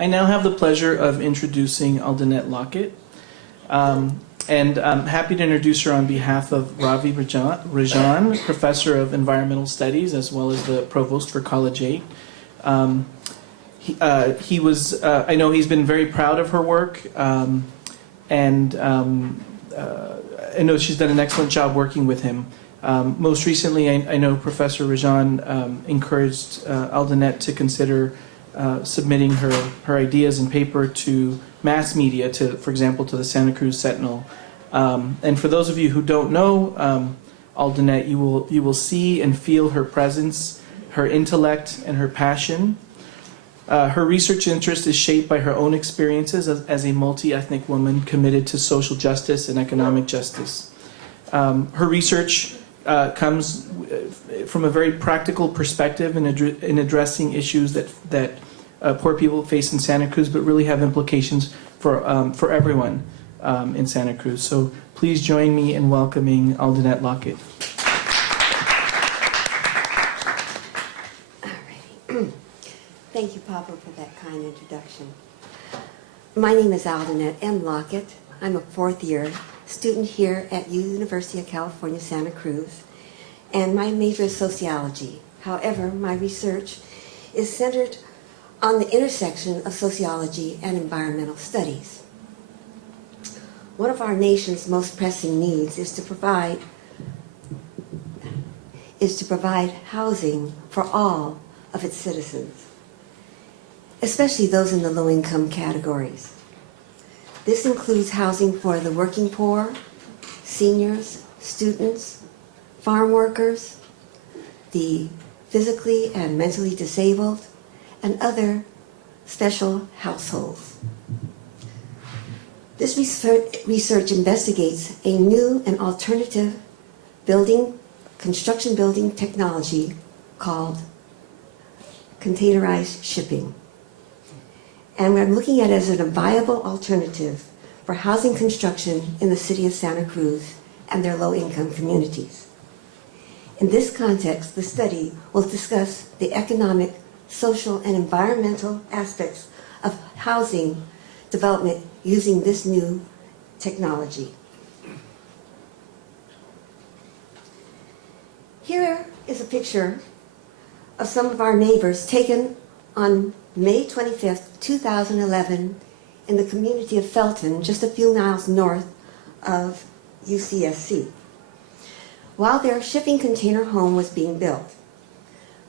I now have the pleasure of introducing Aldinette Lockett. And I'm happy to introduce her on behalf of Ravi Rajan, Professor of Environmental Studies, as well as the Provost for College 8. I know he's been very proud of her work, and I know she's done an excellent job working with him. Most recently, I know Professor Rajan encouraged Aldinette to consider submitting her ideas and paper to mass media, for example, to the Santa Cruz Sentinel. And for those of you who don't know Aldinette, you will see and feel her presence, her intellect, and her passion. Her research interest is shaped by her own experiences as a multi-ethnic woman committed to social justice and economic justice. Her research comes from a very practical perspective in addressing issues that poor people face in Santa Cruz, but really have implications for everyone in Santa Cruz. So please join me in welcoming Aldinette Lockett. Alrighty. Thank you, Papa, for that kind introduction. My name is Aldinette M. Lockett. I'm a fourth-year student here at University of California, Santa Cruz, and my major is sociology. However, my research is centered on the intersection of sociology and environmental studies. One of our nation's most pressing needs is to provide housing for all of its citizens, especially those in the low-income categories. This includes housing for the working poor, seniors, students, farm workers, the physically and mentally disabled, and other special households. This research investigates a new and alternative construction building technology called containerized shipping. And we're looking at it as a viable alternative for housing construction in the city of Santa Cruz and their low-income communities. In this context, the study will discuss the economic, social, and environmental aspects of housing development using this new technology. Here is a picture of some of our neighbors taken on May 25th, 2011 in the community of Felton, just a few miles north of UCSC, while their shipping container home was being built.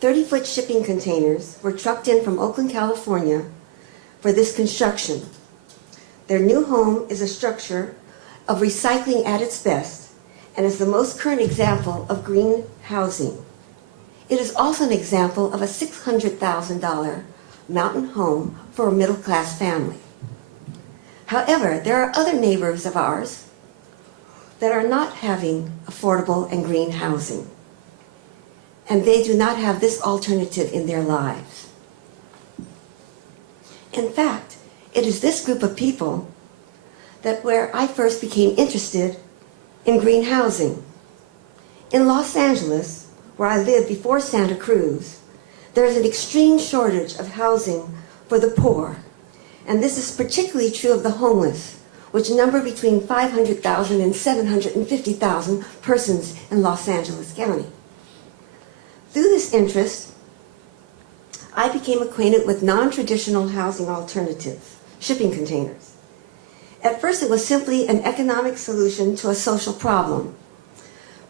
30-foot shipping containers were trucked in from Oakland, California for this construction. Their new home is a structure of recycling at its best and is the most current example of green housing. It is also an example of a $600,000 mountain home for a middle-class family. However, there are other neighbors of ours that are not having affordable and green housing, and they do not have this alternative in their lives. In fact, it is this group of people where I first became interested in green housing. In Los Angeles, where I lived before Santa Cruz, there is an extreme shortage of housing for the poor, and this is particularly true of the homeless, which number between 500,000 and 750,000 persons in Los Angeles County. Through this interest, I became acquainted with non-traditional housing alternatives, shipping containers. At first, it was simply an economic solution to a social problem,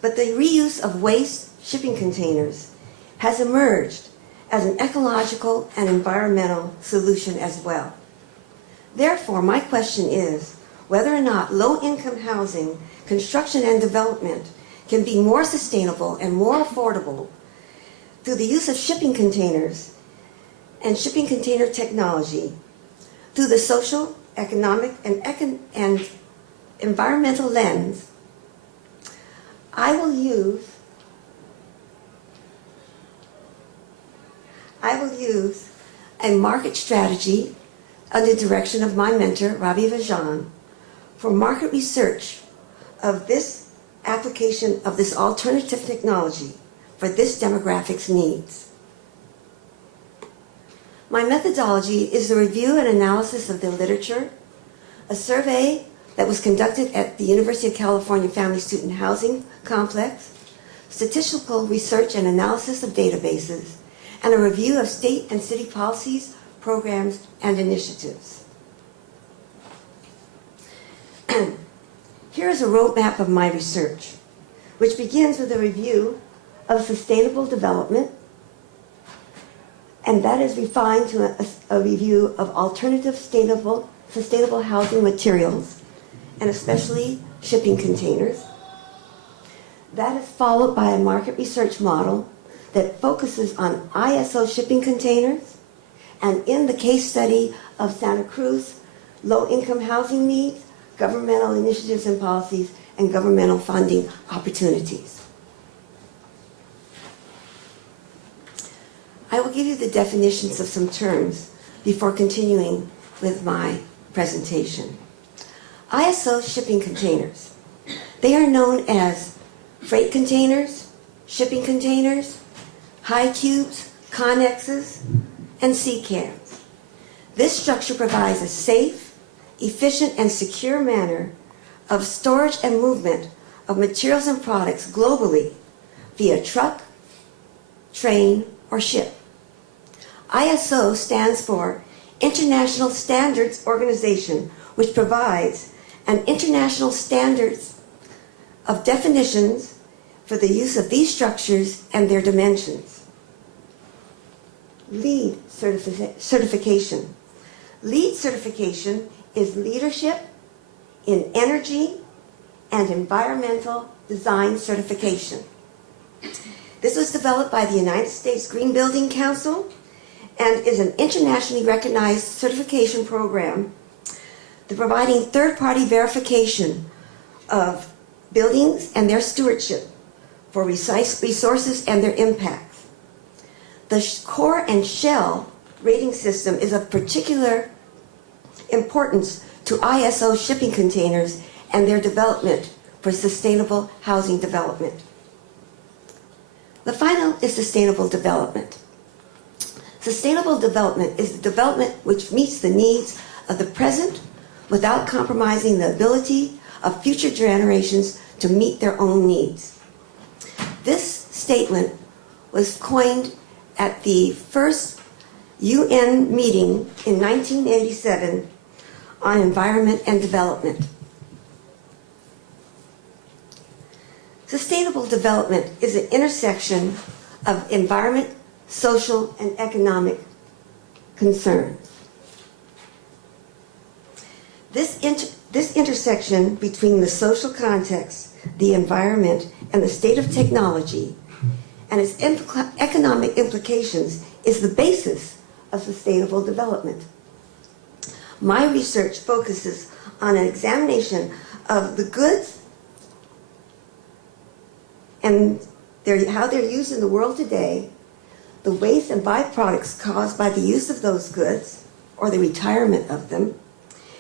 but the reuse of waste shipping containers has emerged as an ecological and environmental solution as well. Therefore, my question is whether or not low-income housing, construction, and development can be more sustainable and more affordable through the use of shipping containers and shipping container technology through the social, economic, and environmental lens. I will use a market strategy under direction of my mentor, Ravi Rajan, for market research of this application of this alternative technology for this demographic's needs. My methodology is the review and analysis of the literature, a survey that was conducted at the University of California Family Student Housing Complex, statistical research and analysis of databases, and a review of state and city policies, programs, and initiatives. Here is a roadmap of my research, which begins with a review of sustainable development, and that is refined to a review of alternative sustainable housing materials, and especially shipping containers. That is followed by a market research model that focuses on ISO shipping containers, and in the case study of Santa Cruz, low-income housing needs, governmental initiatives and policies, and governmental funding opportunities. I will give you the definitions of some terms before continuing with my presentation. ISO shipping containers. They are known as freight containers, shipping containers, high cubes, connexes, and sea cans. This structure provides a safe, efficient, and secure manner of storage and movement of materials and products globally via truck, train, or ship. ISO stands for International Standards Organization, which provides an international standards of definitions for the use of these structures and their dimensions. LEED certification. LEED certification is leadership in energy and environmental design certification. This was developed by the United States Green Building Council and is an internationally recognized certification program providing third-party verification of buildings and their stewardship for resources and their impacts. The core and shell rating system is of particular importance to ISO shipping containers and their development for sustainable housing development. The final is sustainable development. Sustainable development is the development which meets the needs of the present without compromising the ability of future generations to meet their own needs. This statement was coined at the first UN meeting in 1987 on environment and development. Sustainable development is an intersection of environment, social, and economic concerns. This intersection between the social context, the environment, and the state of technology, and its economic implications is the basis of sustainable development. My research focuses on an examination of the goods and how they're used in the world today, the waste and byproducts caused by the use of those goods or the retirement of them,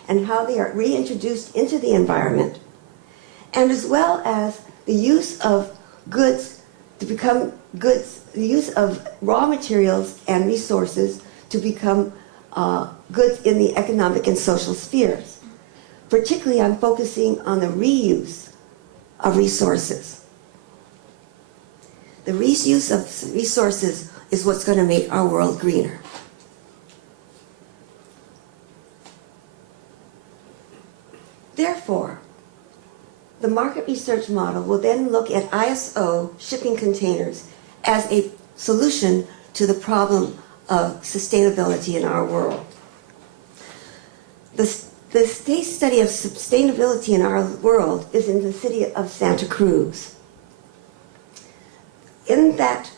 and how they are reintroduced into the environment, and as well as the use of goods to become goods, the use of raw materials and resources to become goods in the economic and social spheres. Particularly, I'm focusing on the reuse of resources. The reuse of resources is what's going to make our world greener. Therefore, the market research model will then look at ISO shipping containers as a solution to the problem of sustainability in our world. The state study of sustainability in our world is in the city of Santa Cruz. In that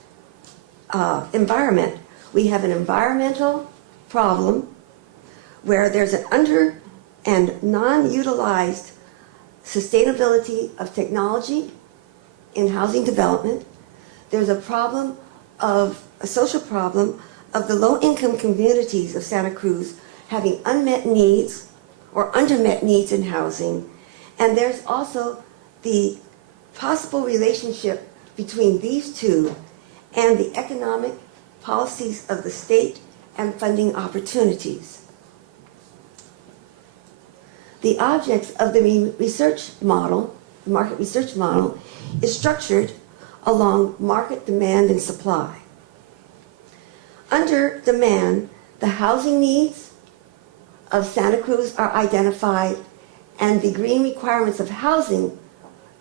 environment, we have an environmental problem where there's an under and non-utilized sustainability of technology in housing development. There's a social problem of the low-income communities of Santa Cruz having unmet needs or undermet needs in housing. And there's also the possible relationship between these two and the economic policies of the state and funding opportunities. The objects of the research model, the market research model, is structured along market demand and supply. Under demand, the housing needs of Santa Cruz are identified, and the green requirements of housing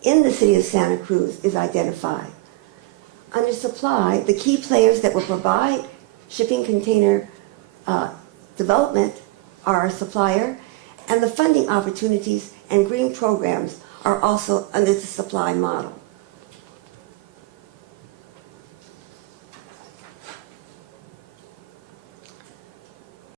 in the city of Santa Cruz is identified. Under supply, the key players that will provide shipping container development are our supplier, and the funding opportunities and green programs are also under the supply model.